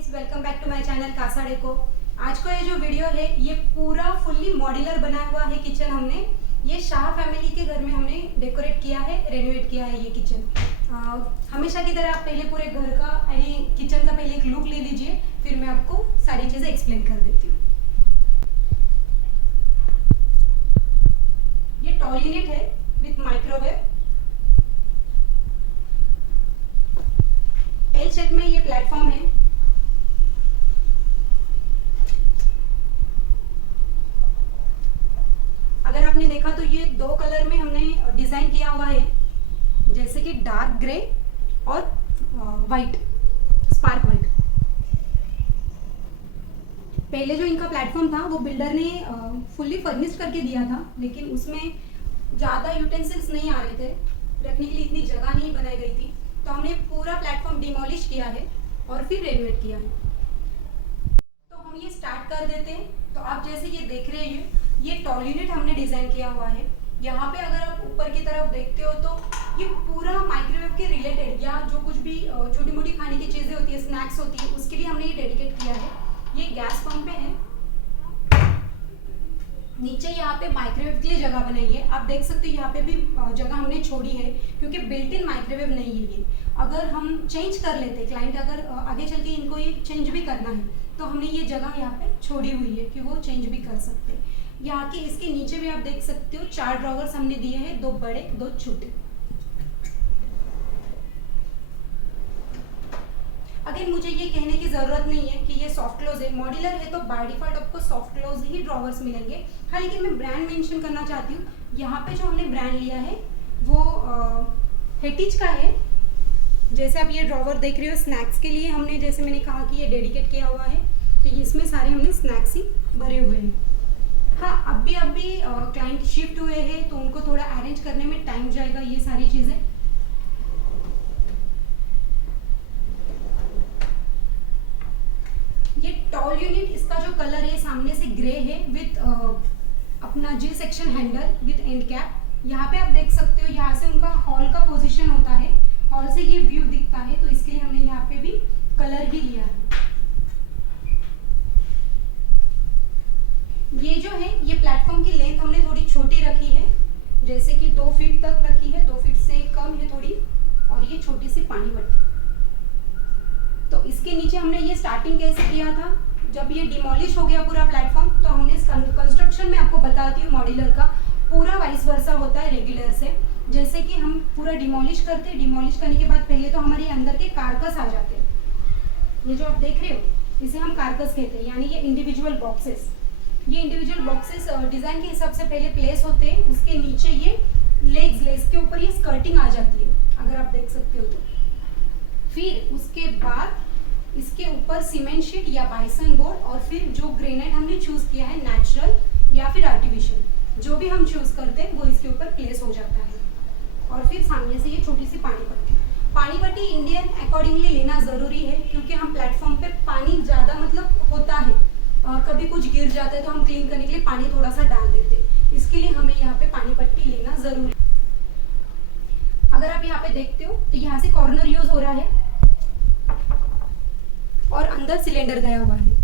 Guys, welcome back to my channel Casa Deco. आज का ये जो वीडियो है ये पूरा फुल्ली मॉड्यूलर बना हुआ है किचन। हमने ये शाह फैमिली के घर में हमने डेकोरेट किया है, रेनोवेट किया है ये किचन। हमेशा की तरह आप पहले पूरे घर का यानी किचन का पहले एक लुक ले लीजिए, फिर मैं आपको सारी चीजें एक्सप्लेन कर देती हूँ। ये टॉल यूनिट है विथ माइक्रोवेव। एल शेप में ये प्लेटफॉर्म है। अगर आपने देखा तो ये दो कलर में हमने डिजाइन किया हुआ है, जैसे कि डार्क ग्रे और वाइट, स्पार्क वाइट। पहले जो इनका प्लेटफॉर्म था वो बिल्डर ने फुल्ली फर्निश्ड करके दिया था, लेकिन उसमें ज़्यादा यूटेंसिल्स नहीं आ रहे थे, रखने के लिए इतनी जगह नहीं बनाई गई थी, तो हमने पूरा प्लेटफॉर्म डिमोलिश किया है और फिर रेनोवेट किया है। तो हम ये स्टार्ट कर देते हैं। तो आप जैसे ये देख रहे हैं, ये टॉल यूनिट हमने डिजाइन किया हुआ है। यहाँ पे अगर आप ऊपर की तरफ देखते हो तो ये पूरा माइक्रोवेव के रिलेटेड या जो कुछ भी छोटी मोटी खाने की चीजें होती है, स्नैक्स होती है, उसके लिए हमने ये डेडिकेट किया है। ये गैस पंप पे है, नीचे यहाँ पे माइक्रोवेव के लिए जगह बनाई है। आप देख सकते हो यहाँ पे भी जगह हमने छोड़ी है, क्योंकि बिल्ट इन माइक्रोवेव नहीं है ये। अगर हम चेंज कर लेते, क्लाइंट अगर आगे चल के इनको ये चेंज भी करना है, तो हमने ये जगह यहाँ पे छोड़ी हुई है कि वो चेंज भी कर सकते हैं। यहाँ के इसके नीचे भी आप देख सकते हो 4 ड्रॉवर्स हमने दिए हैं, 2 बड़े 2 छोटे। अगेन मुझे ये कहने की जरूरत नहीं है कि ये सॉफ्ट क्लोज है, मॉड्यूलर है तो बाय डिफॉल्ट आपको सॉफ्ट क्लोज ही ड्रॉवर्स मिलेंगे। हाँ, लेकिन मैं ब्रांड मेंशन करना चाहती हूँ। यहाँ पे जो हमने ब्रांड लिया है वो हेटिज का है। जैसे आप ये ड्रॉवर देख रहे हो, स्नैक्स के लिए हमने, जैसे मैंने कहा कि ये डेडिकेट किया हुआ है, तो इसमें सारे हमने स्नैक्स ही भरे हुए हैं। हाँ, अभी क्लाइंट शिफ्ट हुए हैं तो उनको थोड़ा अरेंज करने में टाइम जाएगा ये सारी चीजें। ये टॉल यूनिट, इसका जो कलर है सामने से ग्रे है विथ अपना G section handle with and cap. यहाँ पे आप देख सकते हो, यहाँ से उनका हॉल का पोजीशन होता है, हॉल से ये व्यू दिखता है, तो इसके लिए हमने यहाँ पे भी कलर ही लिया है। ये जो है, ये प्लेटफॉर्म की लेंथ हमने थोड़ी छोटी रखी है, जैसे कि 2 फीट तक रखी है, 2 फीट से कम है थोड़ी, और ये छोटी सी पानी भट्टी। तो इसके नीचे हमने ये स्टार्टिंग कैसे किया था, जब ये डिमोलिश हो गया पूरा प्लेटफॉर्म, तो हमने कंस्ट्रक्शन में आपको बताती हूँ, मॉड्यूलर का पूरा वाइस वर्सा होता है रेगुलर से। जैसे कि हम पूरा डिमोलिश करते हैं, डिमोलिश करने के बाद पहले तो हमारे अंदर के कारकस आ जाते हैं। ये जो आप देख रहे हो, इसे हम कारकस कहते हैं, यानी ये इंडिविजुअल बॉक्सेस। ये इंडिविजुअल बॉक्सेस डिजाइन के हिसाब से पहले प्लेस होते हैं। उसके नीचे ये लेग्स के ऊपर ये स्कर्टिंग आ जाती है, अगर आप देख सकते हो तो। फिर उसके बाद इसके ऊपर सीमेंट शीट या बाइसन बोर्ड, और फिर जो ग्रेनाइट हमने चूज किया है, नेचुरल या फिर आर्टिफिशियल, जो भी हम चूज करते हैं वो इसके ऊपर प्लेस हो जाता है। और फिर सामने से ये छोटी सी पानी पट्टी इंडियन अकॉर्डिंगली लेना जरूरी है, क्योंकि हम प्लेटफॉर्म पे पानी ज्यादा होता है, कभी कुछ गिर जाता है तो हम क्लीन करने के लिए पानी थोड़ा सा डाल देते हैं, इसके लिए हमें यहाँ पे पानी पट्टी लेना जरूरी है। अगर आप यहाँ पे देखते हो तो यहाँ से कॉर्नर यूज हो रहा है और अंदर सिलेंडर गया हुआ है।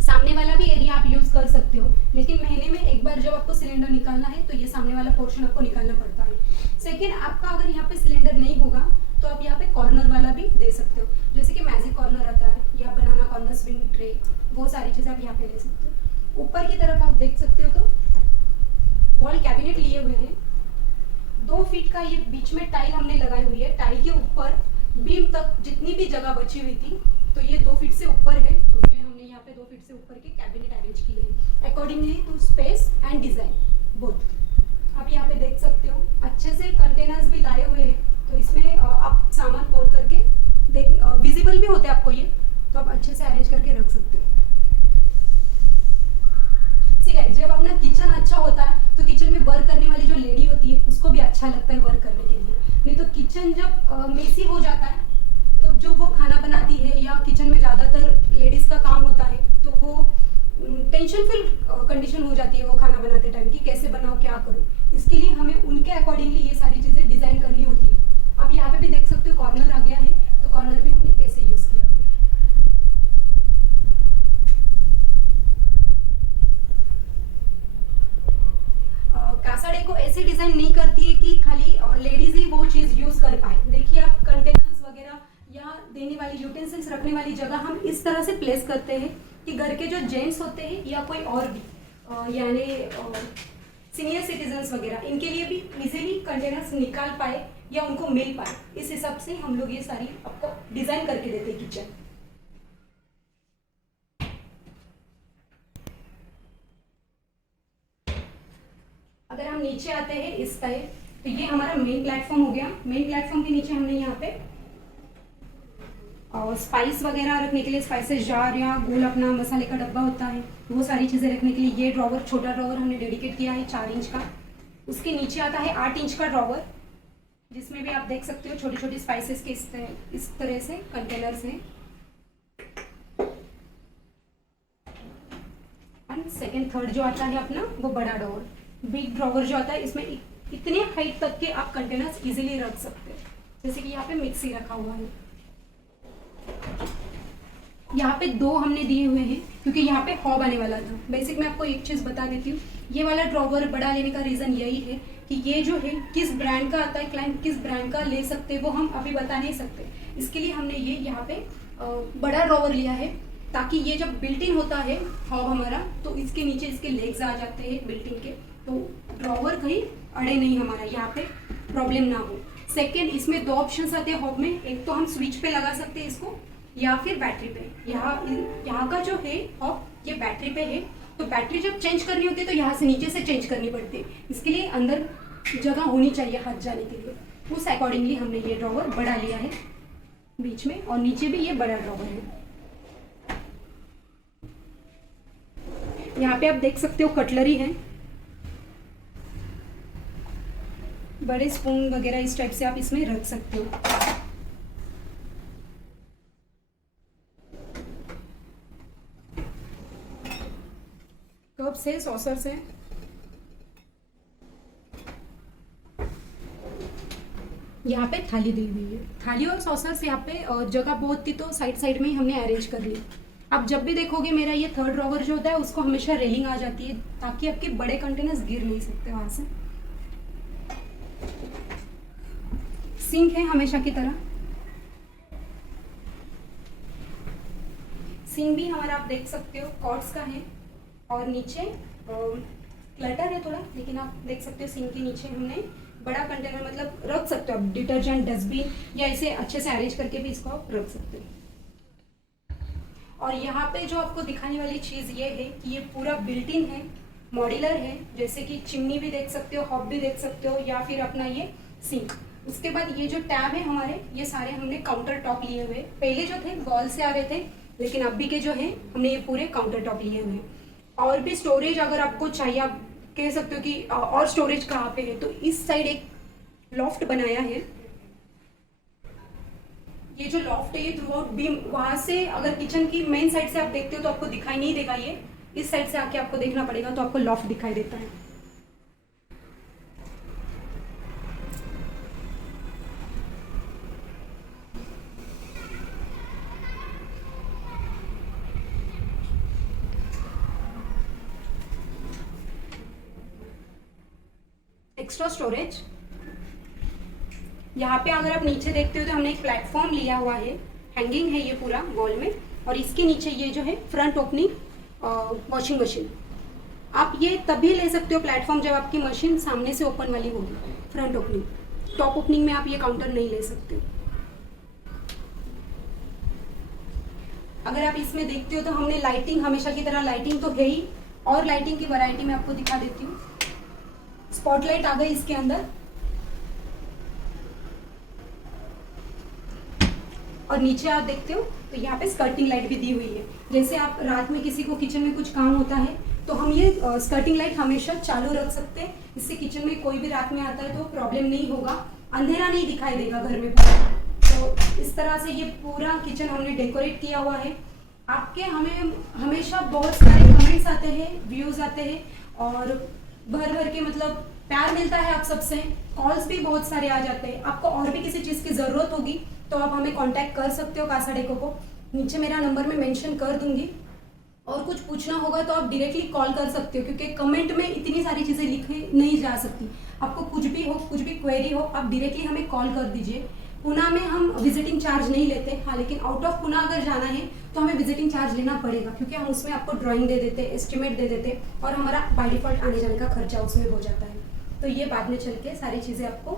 सामने वाला भी एरिया आप यूज कर सकते हो, लेकिन महीने में एक बार जब आपको सिलेंडर निकालना है तो ये सामने वाला पोर्शन आपको निकालना पड़ता है। सेकेंड, आपका अगर यहाँ पे सिलेंडर नहीं होगा तो आप यहाँ पे कॉर्नर वाला भी दे सकते हो, जैसे कि मैजिक कॉर्नर आता है या बनाना कॉर्नर, स्विंग ट्रे, वो सारी चीजें आप यहाँ पे ले सकते हो। ऊपर की तरफ आप देख सकते हो तो वॉल कैबिनेट लिए हुए हैं। 2 फीट का ये बीच में टाइल हमने लगाई हुई है। टाइल के ऊपर बीम तक जितनी भी जगह बची हुई थी, तो ये 2 फीट से ऊपर है, तो ये हमने यहाँ पे 2 फीट से ऊपर के कैबिनेट अरेंज किए हैं accordingly to space and design both. आप यहाँ पे देख सकते हो, अच्छे से कंटेनर्स भी लाए हुए हैं, तो इसमें आप सामान पोर्ट करके विजिबल भी होते हैं आपको ये, तो आप अच्छे से अरेंज करके रख सकते हो। ठीक है, जब अपना किचन अच्छा होता है तो किचन में वर्क करने वाली जो लेडी होती है उसको भी अच्छा लगता है वर्क करने के लिए। नहीं तो किचन जब मेसी हो जाता है, तो जो वो खाना बनाती है या किचन में ज्यादातर लेडीज का काम होता है, तो वो टेंशन फुल कंडीशन हो जाती है वो खाना बनाते टाइम की, कैसे बनाओ क्या करूं। इसके लिए हमें उनके अकॉर्डिंगली ये सारी चीजें डिजाइन करनी होती है। आप यहाँ पे भी देख कॉर्नर आ गया है, तो कॉर्नर भी हमने कैसे यूज किया। कासाडे को ऐसे डिजाइन नहीं करती है कि खाली लेडीज ही वो चीज यूज कर पाए। देखिए आप कंटेनर्स वगैरह या देने वाली यूटेंसिल्स रखने वाली जगह हम इस तरह से प्लेस करते हैं कि घर के जो जेंट्स होते हैं या कोई और भी यानी सीनियर सिटीजन्स वगैरह, इनके लिए भी इजीली कंटेनर्स निकाल पाए या उनको मिल पाए। इस हिसाब से हम लोग ये सारी आपको डिजाइन करके देते हैं किचन। अगर हम नीचे आते हैं इस टाइप, तो ये हमारा मेन प्लेटफॉर्म हो गया। मेन प्लेटफॉर्म के नीचे हमने यहाँ पे और स्पाइस वगैरह रखने के लिए स्पाइसेस जार या गोल अपना मसाले का डब्बा होता है, वो सारी चीज़ें रखने के लिए ये ड्रॉवर, छोटा ड्रॉवर हमने डेडिकेट किया है 4 इंच का। उसके नीचे आता है 8 इंच का ड्रॉवर, जिसमें भी आप देख सकते हो छोटी छोटी स्पाइसेस के इस तरह से कंटेनर्स हैं। एंड सेकेंड थर्ड जो आता है अपना वो बड़ा ड्रॉवर, बिग ड्रॉवर जो आता है, इसमें इतने हाइट तक के आप कंटेनर्स इजीली रख सकते हैं। जैसे कि यहाँ पे मिक्सी रखा हुआ है, यहाँ पे 2 हमने दिए हुए हैं क्योंकि यहाँ पे हॉब आने वाला था। बेसिक मैं आपको एक चीज़ बता देती हूँ, ये वाला ड्रॉवर बड़ा लेने का रीज़न यही है कि ये जो है किस ब्रांड का आता है, क्लाइंट किस ब्रांड का ले सकते हैं वो हम अभी बता नहीं सकते। इसके लिए हमने ये यहाँ पे बड़ा ड्रॉवर लिया है, ताकि ये जब बिल्ट इन होता है हॉब हमारा, तो इसके नीचे इसके लेग्स आ जाते हैं बिल्ट इन के, तो ड्रॉवर कहीं अड़े नहीं, हमारा यहाँ पे प्रॉब्लम ना हो। सेकेंड, इसमें 2 ऑप्शन आते हैं हॉब में, एक तो हम स्विच पे लगा सकते हैं इसको या फिर बैटरी पे। यहाँ का जो है हॉब ये बैटरी पे है, तो बैटरी जब चेंज करनी होती है तो यहाँ से नीचे से चेंज करनी पड़ती है। इसके लिए अंदर जगह होनी चाहिए हाथ जाने के लिए, उस अकॉर्डिंगली हमने ये ड्रॉवर बड़ा लिया है बीच में, और नीचे भी ये बड़ा ड्रॉवर है। यहाँ पे आप देख सकते हो कटलरी है, बड़े स्पून वगैरह इस टाइप से आप इसमें रख सकते हो। कप से सॉसर से यहाँ पे थाली दी हुई है, थाली और सॉसर से यहाँ पे जगह बहुत थी तो साइड साइड में ही हमने अरेंज कर ली। आप जब भी देखोगे मेरा ये थर्ड ड्रॉवर जो होता है उसको हमेशा रेलिंग आ जाती है, ताकि आपके बड़े कंटेनर्स गिर नहीं सकते वहां से। सिंक है हमेशा की तरह, सिंक भी हमारा आप देख सकते हो कॉर्ड्स का है, और नीचे क्लटर है थोड़ा, लेकिन आप देख सकते हो सिंक के नीचे हमने बड़ा कंटेनर मतलब रख सकते हो आप, डिटर्जेंट, डस्टबिन या इसे अच्छे से अरेंज करके भी इसको आप रख सकते हो। और यहाँ पे जो आपको दिखाने वाली चीज़ ये है कि ये पूरा बिल्ट इन है, मॉड्यूलर है, जैसे कि चिमनी भी देख सकते हो, हॉब भी देख सकते हो, या फिर अपना ये सिंक। उसके बाद ये जो टैब है हमारे, ये सारे हमने काउंटर टॉप लिए हुए, पहले जो थे वॉल से आ रहे थे, लेकिन अभी के जो है हमने ये पूरे काउंटर टॉप लिए हुए। और भी स्टोरेज अगर आपको चाहिए, आप कह सकते हो कि और स्टोरेज कहाँ पे है, तो इस साइड एक लॉफ्ट बनाया है। ये जो लॉफ्ट है ये थ्रू आउट बीम, वहां से अगर किचन की मेन साइड से आप देखते हो तो आपको दिखाई नहीं देगा, ये इस साइड से आके आपको देखना पड़ेगा तो आपको लॉफ्ट दिखाई देता है। एक्स्ट्रा स्टोरेज, यहाँ पे अगर आप नीचे देखते हो तो हमने एक प्लेटफॉर्म लिया हुआ है, हैंगिंग है ये पूरा वॉल में, और इसके नीचे ये जो है फ्रंट ओपनिंग वॉशिंग मशीन। आप ये तभी ले सकते हो प्लेटफॉर्म जब आपकी मशीन सामने से ओपन वाली होगी, फ्रंट ओपनिंग। टॉप ओपनिंग में आप ये काउंटर नहीं ले सकते। अगर आप इसमें देखते हो तो हमने लाइटिंग, हमेशा की तरह लाइटिंग तो है ही, और लाइटिंग की वैरायटी मैं आपको दिखा देती हूँ। स्पॉटलाइट आ गई इसके अंदर, और नीचे आप देखते हो तो यहाँ पे स्कर्टिंग लाइट भी दी हुई है। जैसे आप रात में किसी को किचन में कुछ काम होता है तो हम ये स्कर्टिंग लाइट हमेशा चालू रख सकते हैं, इससे किचन में कोई भी रात में आता है तो प्रॉब्लम नहीं होगा, अंधेरा नहीं दिखाई देगा घर में पूरा। तो इस तरह से ये पूरा किचन हमने डेकोरेट किया हुआ है। आपके हमें हमेशा बहुत सारे कमेंट्स आते हैं, व्यूज़ आते हैं, और भर भर के मतलब प्यार मिलता है आप सबसे, कॉल्स भी बहुत सारे आ जाते हैं। आपको और भी किसी चीज़ की ज़रूरत होगी तो आप हमें कांटेक्ट कर सकते हो कासा डेको को। नीचे मेरा नंबर मैं मेंशन कर दूंगी, और कुछ पूछना होगा तो आप डायरेक्टली कॉल कर सकते हो, क्योंकि कमेंट में इतनी सारी चीज़ें लिखी नहीं जा सकती। आपको कुछ भी हो, कुछ भी क्वेरी हो, आप डायरेक्टली हमें कॉल कर दीजिए। पुणे में हम विजिटिंग चार्ज नहीं लेते, हाँ, लेकिन आउट ऑफ पुणे अगर जाना है तो हमें विजिटिंग चार्ज लेना पड़ेगा, क्योंकि हम उसमें आपको ड्राइंग दे देते, एस्टिमेट दे देते, और हमारा बाय डिफॉल्ट आने जाने का खर्चा उसमें हो जाता है। तो ये बाद में चल के सारी चीज़ें आपको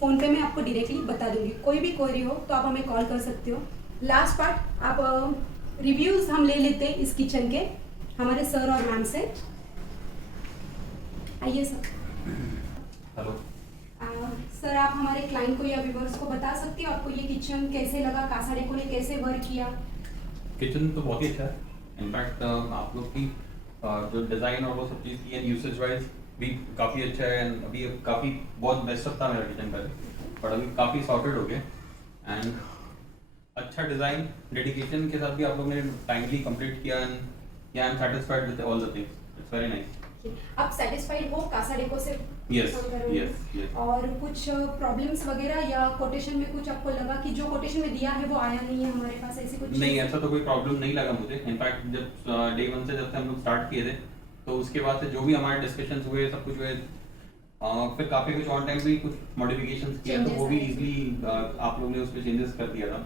फ़ोन पे में आपको डायरेक्टली बता दूंगी। कोई भी क्वेरी हो तो आप हमें कॉल कर सकते हो। लास्ट पार्ट, आप रिव्यूज़ हम ले लेते हैं इस किचन के हमारे सर और मैम से। आइए सर। हेलो सर, आप हमारे क्लाइंट को या व्यूवर्स को बता सकते हो आपको ये किचन कैसे लगा, कासा डेको ने कैसे वर्क किया? किचन तो बहुत ही अच्छा है। इनफैक्ट आप लोग की जो डिज़ाइन और वो सब चीज़ की यूसेज वाइज भी काफ़ी अच्छा है। एंड अभी काफ़ी बहुत बेस्ट था मेरा किचन पहले, बट अभी काफ़ी सॉर्टेड हो गया। एंड अच्छा डिज़ाइन, डेडिकेशन के साथ भी आप लोग ने टाइमली कंप्लीट किया। And I am satisfied with all the things, it's very nice. आप सेटिस्फाइड हो कासा डेको से? यस काम कर रहे हो? यस। और कुछ प्रॉब्लम्स वगैरह या कोटेशन में कुछ आपको लगा कि जो कोटेशन में दिया है वो आया नहीं है हमारे पास, ऐसी कुछ? नहीं, ऐसा तो कोई प्रॉब्लम नहीं लगा मुझे। इनफैक्ट जब डे 1 से जब से हम लोग स्टार्ट किए थे, तो उसके बाद से जो भी हमारे डिस्कशंस हुए, सब कुछ हुए, फिर काफ़ी कुछ ऑन टाइम भी कुछ मॉडिफिकेशंस किया, तो वो भी इजीली आप लोगों ने उस पर चेंजेस कर दिया था।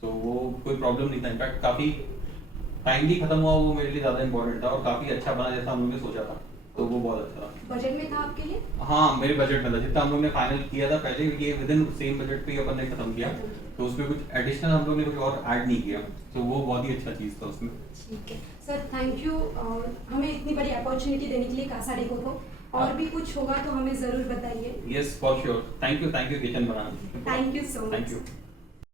सो वो कोई प्रॉब्लम नहीं था। इनफैक्ट काफ़ी टाइमली खत्म हुआ, वो मेरे लिए ज़्यादा इंपॉर्टेंट था, और काफ़ी अच्छा बना जैसा हम लोग ने सोचा था, तो वो बहुत अच्छा था। बजट में था आपके लिए? हाँ, मेरे बजट में था। जितना हम लोग ने फाइनल किया था पहले, ये विद इन सेम बजट पे ही अपन ने खत्म किया, तो उसमें कुछ एडिशनल हम लोग ने कुछ और ऐड नहीं किया, तो वो बहुत ही अच्छा चीज़ था उसमें। ठीक है सर, थैंक यू हमें इतनी बड़ी अपॉर्चुनिटी देने के लिए कासा डेको को। और भी कुछ होगा तो हमें ज़रूर बताइए। Yes, for sure. Thank you kitchen बनाने। Thank you so much. Thank you.